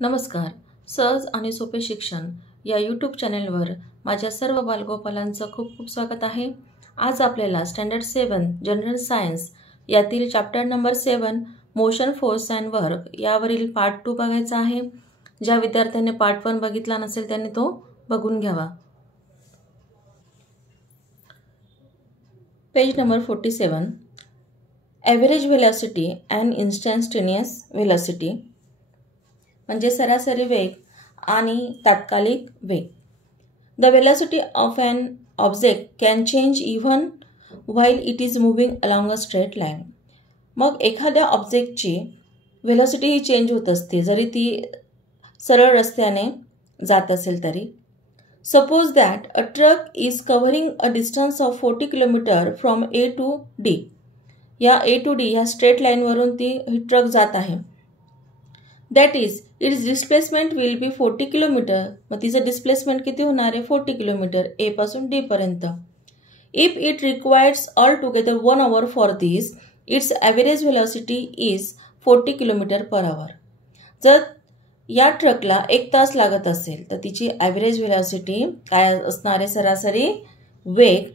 नमस्कार. सहज आणि सोपे शिक्षण या यूट्यूब चॅनलवर माझ्या सर्व बालगोपालांचं खूप खूप स्वागत आहे. आज आपल्याला स्टँडर्ड 7 जनरल सायन्स यातील chapter number 7 motion force and work यावरील पार्ट 2 बघायचा आहे. ज्या विद्यार्थ्यांनी पार्ट 1 बघितला नसेल त्यांनी तो बघून घ्यावा. Page number 47. Average velocity and instantaneous velocity म्हणजे सरासरी वेग आणि तात्कालिक वेग. The velocity of an object can change even while it is moving along a straight line. मग एखाद्या ऑब्जेक्टची व्हेलॉसिटी ही चेंज होत असते जरी ती सरळ रस्त्याने जात असेल तरी. Suppose that a truck is covering a distance of 40 kilometre from A to D. या ए टू डी ह्या स्ट्रेट लाईनवरून ती ट्रक जात आहे. That is its displacement will be 40 kilometre. मग तिचं डिस्प्लेसमेंट किती होणार आहे? 40 किलोमीटर ए पासून डी पर्यंत. If it requires all together 1 hour for this, it's average velocity is 40 kilometre per आवर. जर या ट्रकला 1 तास लागत असेल तर तिची ॲव्हरेज व्हेलॉसिटी काय असणार आहे? सरासरी वेग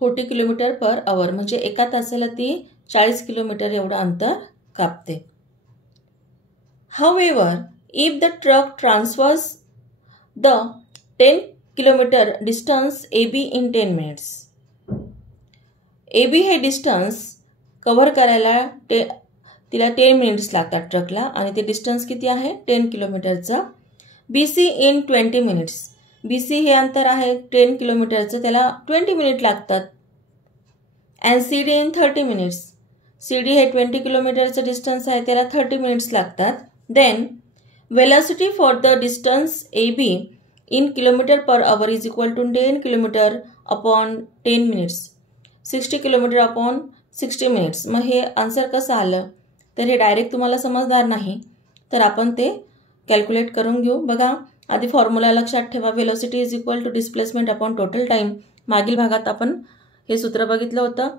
40 किलोमीटर पर आवर म्हणजे एका तासाला ती 40 किलोमीटर एवढं अंतर कापते. However, if the truck transfers the 10 kilometer distance AB in 10 minutes. AB हे डिस्टन्स कव्हर करायला तिला 10 मिनिट्स लागतात ट्रकला आणि ते डिस्टन्स किती आहे? 10 किलोमीटरचं. BC in 20 minutes. BC हे अंतर आहे 10 किलोमीटरचं, त्याला 20 मिनिट लागतात. And CD in 30 minutes. CD हे 20 किलोमीटरचं डिस्टन्स आहे, त्याला 30 मिनिट्स लागतात. Then velocity for the distance AB in kilometer per hour is equal to 10 kilometer upon 10 minutes. 60 kilometer upon 60 minutes. मग हे आन्सर कसं आलं? तर हे डायरेक्ट तुम्हाला समजणार नाही, तर आपण ते कॅल्क्युलेट करून घेऊ. बघा, आधी फॉर्म्युला लक्षात ठेवा. Velocity is equal to displacement upon total time. मागील भागात आपण हे सूत्र बघितलं होतं.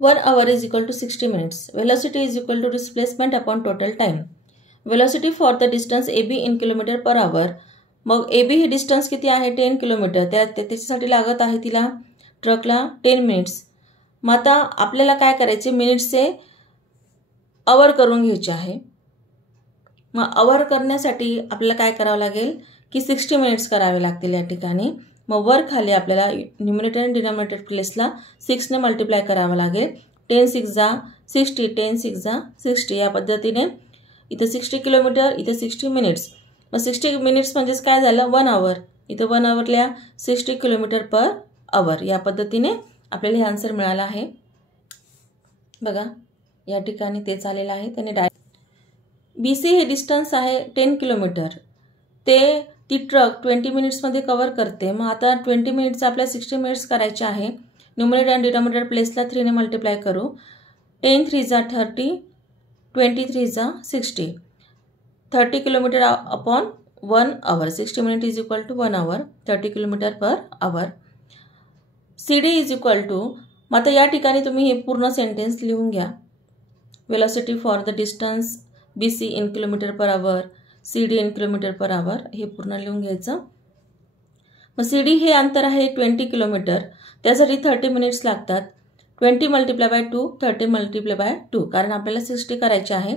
1 hour is equal to 60 minutes. Velocity is equal to displacement upon total time. Velocity for the distance AB in kilometer per hour. मग AB हे distance किती आहे? 10 किलोमीटर. त्याच्यासाठी लागत आहे तिला ट्रकला 10 मिनिट्स. मग आता आपल्याला काय करायचे? मिनिट्सचे आवर करून घ्यायचे आहे. मग आवर करण्यासाठी आपल्याला काय करावं लागेल की 60 मिनिट्स करावे लागतील या ठिकाणी. मग वर खाली आपल्याला न्यूमरेटर आणि डिनॉमिनेटर प्लेसला 6 ने मल्टिप्लाय करावं लागेल. 10 6 जा 60, 10 6 जा 60. या पद्धतीने इथं 60 किलोमीटर, इथं 60 मिनिट्स. मग 60 मिनिट्स म्हणजेच काय झालं? 1 hour. इथं 1 hourला 60 किलोमीटर पर आवर. या पद्धतीने आपल्याला हे आन्सर मिळालं आहे. बघा, या ठिकाणी तेच आलेलं आहे. त्याने BC हे डिस्टन्स आहे 10 किलोमीटर. ती ट्रक 20 मिनिट्समध्ये कव्हर करते. मग आता 20 मिनिट्स आपल्याला 60 मिनिट्स करायचे आहे. न्यूमरेटर आणि डिनॉमिनेटर प्लेसला 3 ने मल्टिप्लाय करू. 10 3 जा 30, 20 3 जा 60. 30 kilometre upon 1 hour. 60 minute is equal to 1 hour. 30 kilometre per hour. CD is equal to, मग आता या ठिकाणी तुम्ही हे पूर्ण सेंटेन्स लिहून घ्या. Velocity for the distance BC in kilometre per hour, CD in kilometre per आवर, हे पूर्ण लिहून घ्यायचं. मग CD हे अंतर आहे 20 किलोमीटर, त्यासाठी 30 मिनिट्स लागतात. 20 मल्टिप्लाय बाय 2, 30 मल्टिप्लाय बाय 2, कारण आपल्याला 60 करायचे आहे.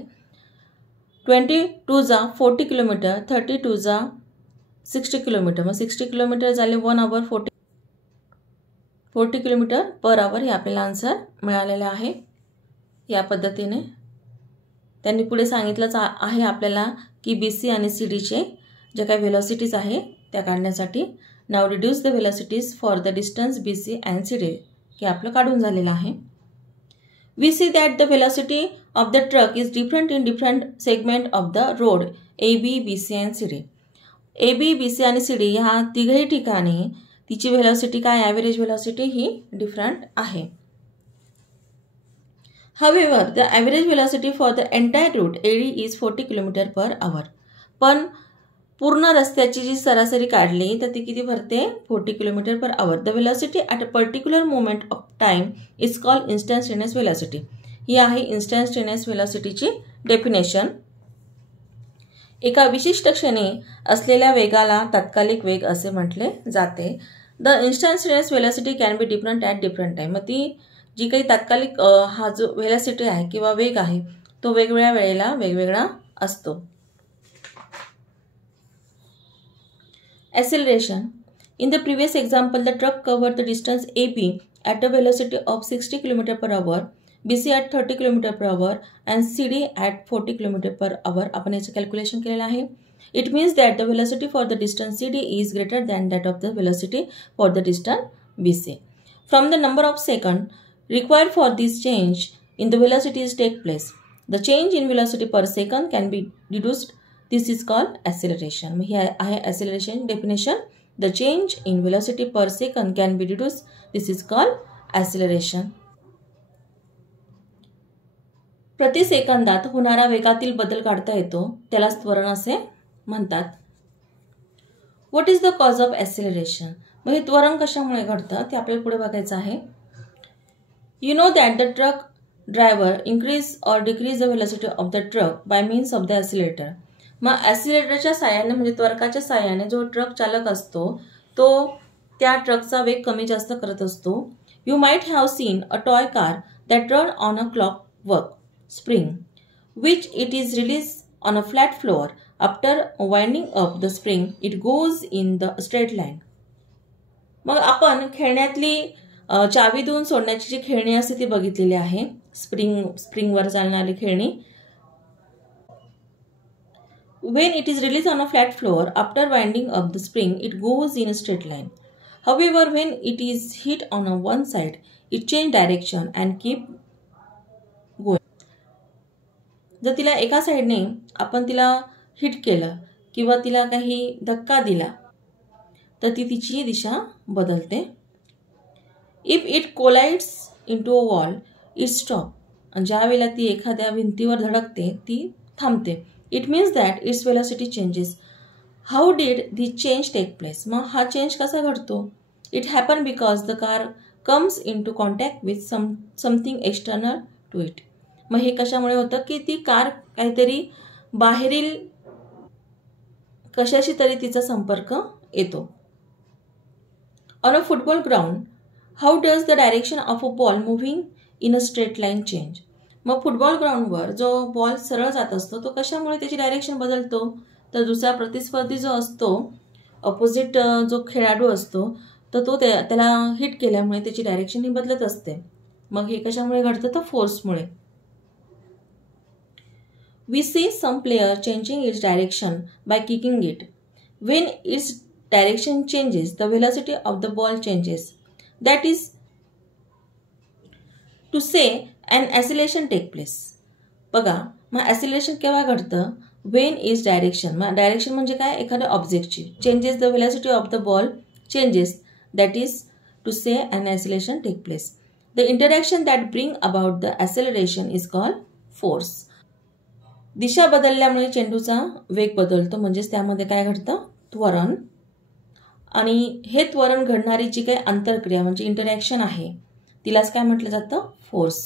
22 जा 40 किलोमीटर, 32 जा 60 किलोमीटर. मग 60 किलोमीटर झाले 1 hour 40 किलोमीटर पर आवर. हे आपल्याला आन्सर मिळालेलं आहे. या पद्धतीने त्यांनी पुढे सांगितलंच आहे आपल्याला की BC आणि CDचे जे काही व्हेलॉसिटीज आहे त्या काढण्यासाठी. Now reduce the velocities for the distance BC and CD. हे आपलं काढून झालेलं आहे. We see that the velocity of the truck is different in different segment of the road AB, BC and CD. AB, BC आणि CD ह्या तिघही ठिकाणी तिची velocity काय? ॲव्हरेज व्हेलॉसिटी ही डिफरंट आहे. However, the average velocity for the entire route AD is 40 km per hour. पण पूर्ण रस्त्याची जी सरासरी काढली तर ती किती भरते? 40 km per hour. The velocity at a particular moment of time is called instantaneous velocity. ही आहे इन्स्टंटेनियस व्हेलॉसिटीची डेफिनेशन. एका विशिष्ट क्षणी असलेल्या वेगाला तात्कालिक वेग असे म्हटले जाते. The instantaneous velocity can be different at different time. मग ती जी काही तात्कालिक हा जो व्हेलॉसिटी आहे किंवा वेग आहे तो वेगवेगळ्या वेळेला वेगवेगळा असतो. Acceleration. In the previous example, the truck covered the distance AB at a velocity of 60 km per hour, BC at 30 km per hour and CD at 40 km per hour. आपण याचं कॅल्क्युलेशन केलेलं आहे. It means that the velocity for the distance CD is greater than that of the velocity for the distance BC. From the number of seconds required for this change in the velocities take place, the change in velocity per second can be deduced. This is called acceleration. मग हे आहे acceleration definition. The change in velocity per second can be deduced. This is called acceleration. प्रति सेकंदात होणारा वेगातील बदल काढता येतो त्याला त्वरण असे म्हणतात. What is the cause of acceleration? मग हे त्वरण कशामुळे घडतं ते आपल्याला पुढे बघायचं आहे. You know that the truck driver increase or decrease the velocity of the truck by means of the accelerator. मग ॲक्सिलेटरच्या साहाय्याने म्हणजे त्वरकाच्या साहाय्याने जो ट्रक चालक असतो तो त्या ट्रकचा वेग कमी जास्त करत असतो. You might have seen a toy car that run on a clockwork spring which it is release on a flat floor. After winding up the spring it goes in the straight line. मग आपण खेळण्यातली चावी देऊन सोडण्याची जी खेळणी असते ती बघितलेली आहे. स्प्रिंगवर चालणारी खेळणी. When it is released on a flat floor, after winding up the spring, it goes in a straight line. However, when it is hit on one side, it changes direction and keep going. जर तिला एका साइडने आपण तिला hit केलं किंवा तिला काही धक्का दिला तर ती तिची दिशा बदलते. If it collides into a wall, it stops. आणि ज्या वेळेला ती एखाद्या भिंतीवर धडकते ती थांबते. It means that its velocity changes. How did this change take place? मग हा चेंज कसा घडतो? It happened because the car comes into contact with something external to it. मग हे कशामुळे होतं की ती कार काहीतरी बाहेरील कशाशी तरी तिचा संपर्क येतो. On a football ground, how does the direction of a ball moving in a straight line change? मग फुटबॉल ग्राउंडवर जो बॉल सरळ जात असतो तो कशामुळे त्याची डायरेक्शन बदलतो तर दुसरा प्रतिस्पर्धी जो असतो अपोजिट जो खेळाडू असतो तर तो त्याला हिट केल्यामुळे त्याची डायरेक्शन ही बदलत असते. मग हे कशामुळे घडतं तर फोर्समुळे. We see some player changing its direction by kicking it. When its direction changes, the velocity of the ball changes. That is to say an acceleration take place. बघा मग acceleration केव्हा घडतं when its direction. मग direction म्हणजे काय एखाद्या ऑब्जेक्टची changes the velocity of the ball changes. That is to say an acceleration take place. The interaction that bring about the acceleration is called force. दिशा बदलल्यामुळे चेंडूचा वेग बदलतो म्हणजेच त्यामध्ये काय घडतं त्वरण. आणि हे त्वरण घडणारी जी काही आंतरक्रिया म्हणजे इंटरॅक्शन आहे तिलाच काय म्हटलं जातं force.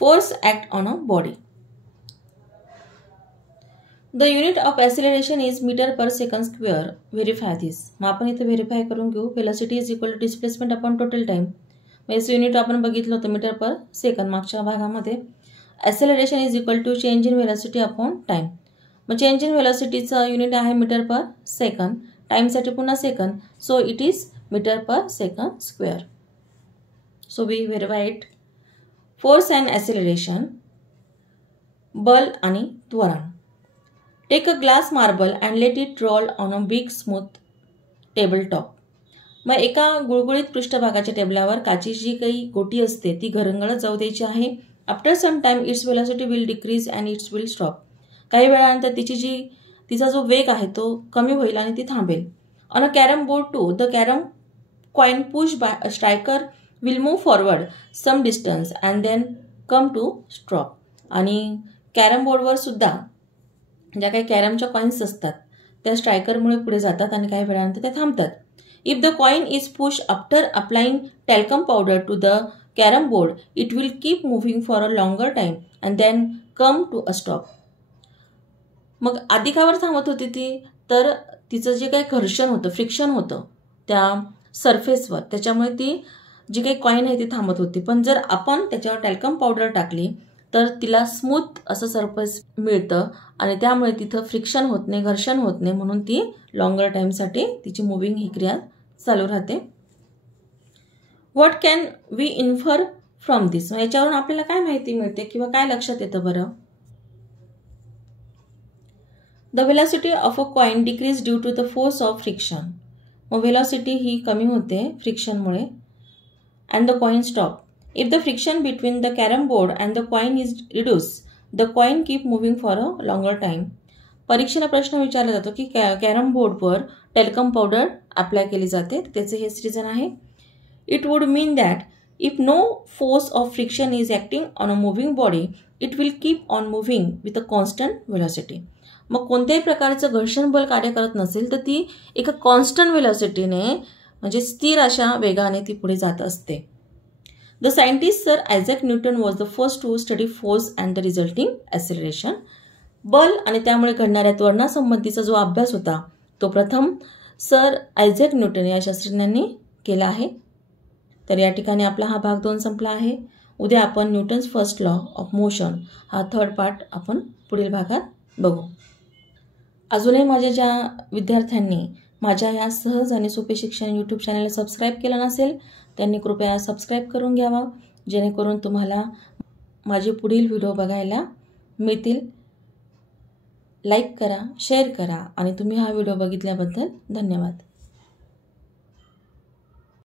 Force act on a body. The unit of acceleration is metre per second square. Verify this. मग आपण इथे व्हेरीफाय करून घेऊ. Velocity is equal to displacement upon total time. मग याचं युनिट आपण बघितलं होतं मीटर पर सेकंड मागच्या भागामध्ये. Acceleration is equal to change in velocity upon time. मग चेंज इन वेलोसिटीचं युनिट आहे मीटर पर सेकंड. टाइमसाठी पुन्हा second. So it is metre per second square. So we verify it. Force and acceleration. बल आणि त्वरण. Take a glass marble and let it roll on a big smooth table top. मग एका गुळगुळीत पृष्ठभागाच्या टेबलावर काचेची जी काही गोटी असते ती घरंगळत जाऊ द्यायची आहे. After some time its velocity will decrease and its will stop. काही वेळानंतर तिचा जो वेग आहे तो कमी होईल आणि ती थांबेल. On a carrom board to the carrom coin push by a striker will move forward some distance and then come to stop. आणि कॅरम बोर्डवर सुद्धा ज्या काही कॅरमच्या कॉईन्स असतात त्या स्ट्रायकरमुळे पुढे जातात आणि काही वेळानंतर त्या थांबतात. If the coin is push after applying talcum powder to the carrom board it will keep moving for a longer time and then come to a stop. मग आधी कावर थांबत होती ती, तर तिचं जे काही घर्षण होतं, फ्रिक्शन होतं त्या सरफेसवर, त्याच्यामुळे ती जी काही कॉईन आहे ती थांबत होती. पण जर आपण त्याच्यावर टॅल्कम पावडर टाकली तर तिला स्मूथ असं सरफेस मिळतं आणि त्यामुळे तिथं फ्रिक्शन होत नाही, घर्षण होत नाही, म्हणून ती लॉंगर टाईमसाठी तिची मुव्हिंग ही क्रिया चालू राहते. What can we infer from this? याच्यावरून आपल्याला काय माहिती मिळते किंवा काय लक्षात येतं बरं? The velocity of a coin decreases due to the force of friction. मग व्हेलॉसिटी ही कमी होते फ्रिक्शनमुळे. And the coin stop. If the friction between the carom board and the coin is reduced, the coin keep moving for a longer time. परीक्षेला प्रश्न विचारला जातो की कॅरम बोर्डवर टेल्कम पावडर अप्लाय केली जाते, त्याचे हेच रिझन आहे. It would mean that if no force of friction is acting on a moving body, it will keep on moving with a constant velocity. मग कोणत्याही प्रकारचं घर्षण बल कार्य करत नसेल तर ती एका कॉन्स्टंट व्हेलॉसिटीने म्हणजे स्थिर अशा वेगाने ती पुढे जात असते. The scientist Sir Isaac Newton was the first to study force and the resulting acceleration. बल आणि त्यामुळे घडणाऱ्या त्वरणासंबंधीचा जो अभ्यास होता तो प्रथम सर आयझॅक न्यूटन या शास्त्रज्ञांनी केला आहे. तर या ठिकाणी आपला हा भाग 2 संपला आहे. उद्या आपण Newton's first law of motion हा 3rd पार्ट आपण पुढील भागात बघू. अजूनही माझ्या ज्या विद्यार्थ्यांनी माझ्या या सहज आणि सोपे शिक्षण यूट्यूब चॅनलला सबस्क्राईब केलं नसेल त्यांनी कृपया सबस्क्राईब करून घ्यावा, जेणेकरून तुम्हाला माझे पुढील व्हिडिओ बघायला मिळतील. लाईक करा, शेअर करा आणि तुम्ही हा व्हिडिओ बघितल्याबद्दल धन्यवाद.